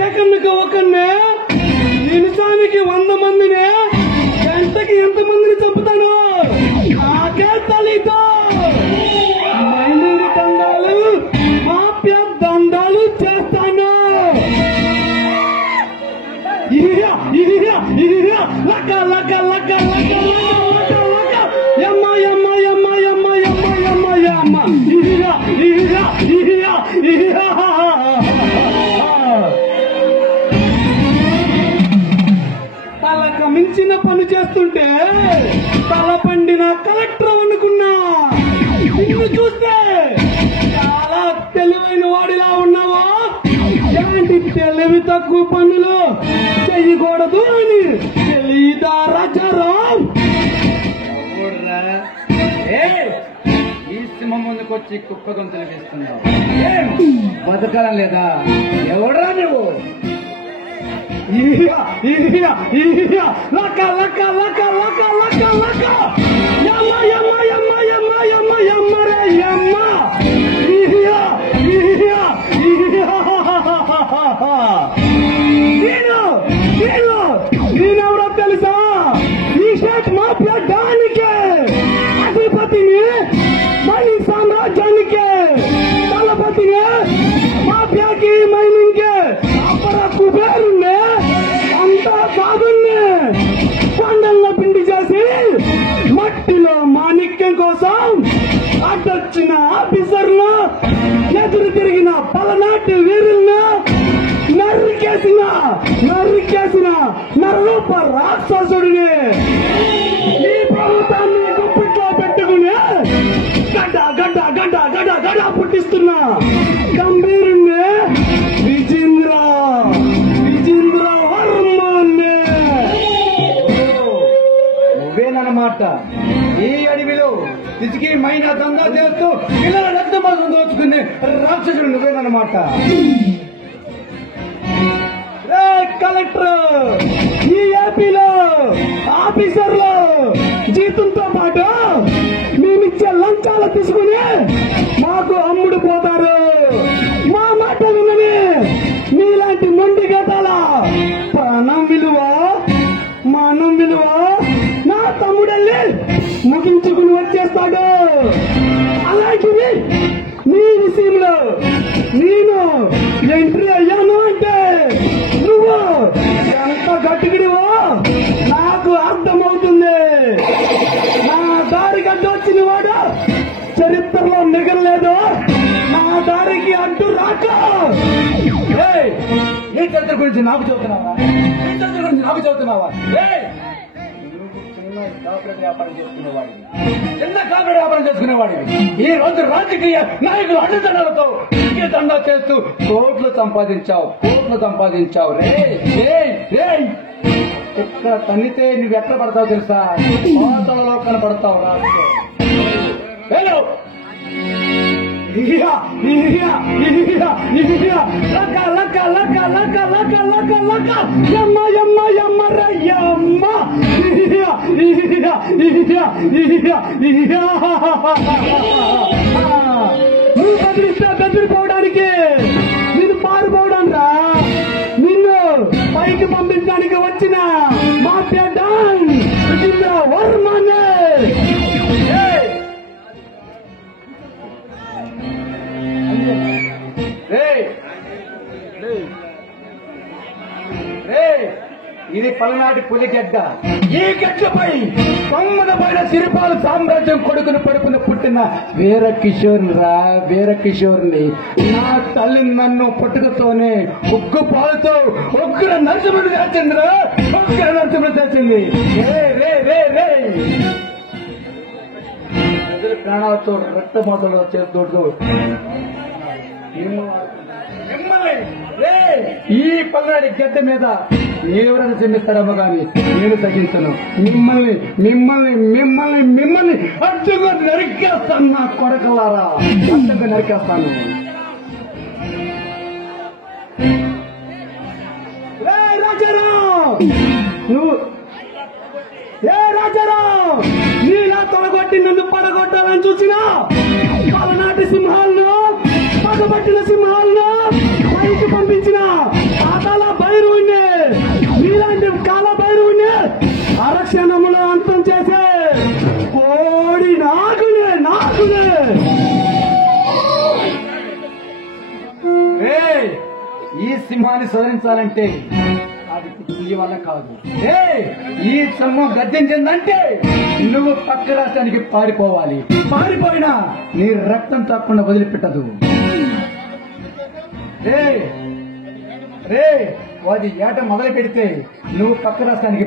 సెకండ్కి ఒకరినే, నిమిషానికి 100 మందిని, గంటకి ఎంతమందిని చంపుతాను నాకే తెలీదు. మైనూరు దండాలు, మాఫియా దండాలు చేస్తాను. లక్క లక్క లక్క లక్క లక్క లక్క యమ్మ యమ్మ యమ్మ యమ్మ యమ్మ యమ్మ యమ్మ తలకు మించిన పని చేస్తుంటే తల పండిన కలెక్టర్ అనుకున్నా. నిన్ను చూస్తే చాలా తెలివైన వాడిలా ఉన్నావా? ఎలాంటి తెలివి తక్కువ పనులు చేయకూడదు అని తెలీదా రాజారాం? ఈ సింహం ముందుకు వచ్చి కుప్ప గొంతులు వేస్తున్నావు. బతకాలం లేదా? ఎవడా నువ్వు? లక్క లక్క లక్క లక్క లక్క లక్క యమ్మ యమ్మ యమ్మ యమ్మ యమ్మ యమ్మ రే యమ్మ. నేనెవరో తెలుసా? ఈ షర్ట్ మాఫియా డానికే, అధిపతిని, మణి సామ్రాజ్యానికే, దళపతిని, మాఫియాకి, మైనింగ్కి, అపర కుబేరుణ్ణి, అంతా సాధుణ్ణి కొండల్లో పిండి చేసి మట్టిలో మాణిక్యం కోసం అడ్డొచ్చిన ఆఫీసర్లు, ఎదురు తిరిగిన పలనాటి వీరులను నరికేసిన నరరూప రాక్షసుడిని ఈ ప్రభుత్వాన్ని గుప్పిట్లో పెట్టుకుని గడ్డ గడ్డ గడ్డ గడ్డ గడ్డ పుట్టిస్తున్నా గంభీరుణ్ణి విజేంద్ర వర్మని. నువ్వేనన్నమాట ఈ అడవిలో ఇసుకి మైనా దందా చేస్తూ పిల్లల రక్తమాసం దోచుకునే రాక్షసుడు నువ్వేనన్నమాట. కలెక్టర్, ఈ ఏపీలో ఆఫీసర్లు జీతంతో పాటు మేమిచ్చే లంచాలు తీసుకుని మాకు అమ్ముడు పోతారు. మా మాట విన్నని మీలాంటి మొండి గేటాల ప్రాణం విలువ, మానం విలువ నా తమ్ముడల్లి ముగించుకుని వచ్చేస్తాడు. అలాంటివి నీ విషయంలో నేను ఎంట్రీ అయ్యాను అంటే నువ్వు ఎంత గట్టిగిడివో నాకు అర్థమవుతుంది. నా దారికి అడ్డు వచ్చిన వాడు చరిత్రలో మిగలలేదు. నా దారికి అడ్డు రాక. ఏ చరిత్ర గురించి నాకు చెబుతున్నావా? ఏ చరిత్ర గురించి నాకు చెబుతున్నావా? వ్యాపారం చేసుకునేవాడిని, చిన్న కాపీ వ్యాపారం చేసుకునేవాడిని. ఈ రోజు రాజకీయ నాయకులు అండదండలతో దండా చేస్తూ కోట్లు సంపాదించావు. ఇక్కడ తన్నితే నువ్వు ఎట్లా పడతావు తెలుసా? పాతలలో కనపడతావు. నువ్వు బెదిరిపోవడానికి, నేను పారిపోవడానికి రా, నిన్ను పైకి పంపించడానికి వచ్చిన మాఫియా డాన్ వర్మనే. ఇది పలనాటి పులిగడ్డ. ఈ గడ్డపై తొమ్మిది పైన సిరిపాలు సామ్రాజ్యం కొడుకును పడుకుని పుట్టిన వీర కిషోర్ని నా తల్లి నన్ను పుట్టుకతోనే ఉగ్గు పాలతో ఉగ్ర నరసింహుడు చేసింది. ప్రజల ప్రాణాలతో రక్తమోతలు చేస్తూ ఈ పల్నాడి గడ్డ మీద ఎవరైనా చెందిస్తాడేమో కానీ నేను తగ్గించను. మిమ్మల్ని అడ్డుగా నరికేస్తాను. నా కొడకలారా, అడ్డుగా నరికేస్తాను. రాజారావు, నీలా తొలగొట్టి నన్ను పడగొట్టాలని చూసినా పలనాటి సింహాలను, పగబట్టిన సింహాలను పైకి పంపించిన పాతాళ క్షణములో అంతం చేసే కోడి నాగులే నాగులే. ఈ సింహాన్ని సవరించాలంటే అది నీ వల్ల కాదు. ఈ సింహం గర్జించిందంటే నువ్వు పక్క రాష్ట్రానికి పారిపోవాలి. పారిపోయినా నీ రక్తం తప్పకుండా వదిలిపెట్టదు. అది ఏట మొదలు పెడితే నువ్వు పక్క రాష్ట్రానికి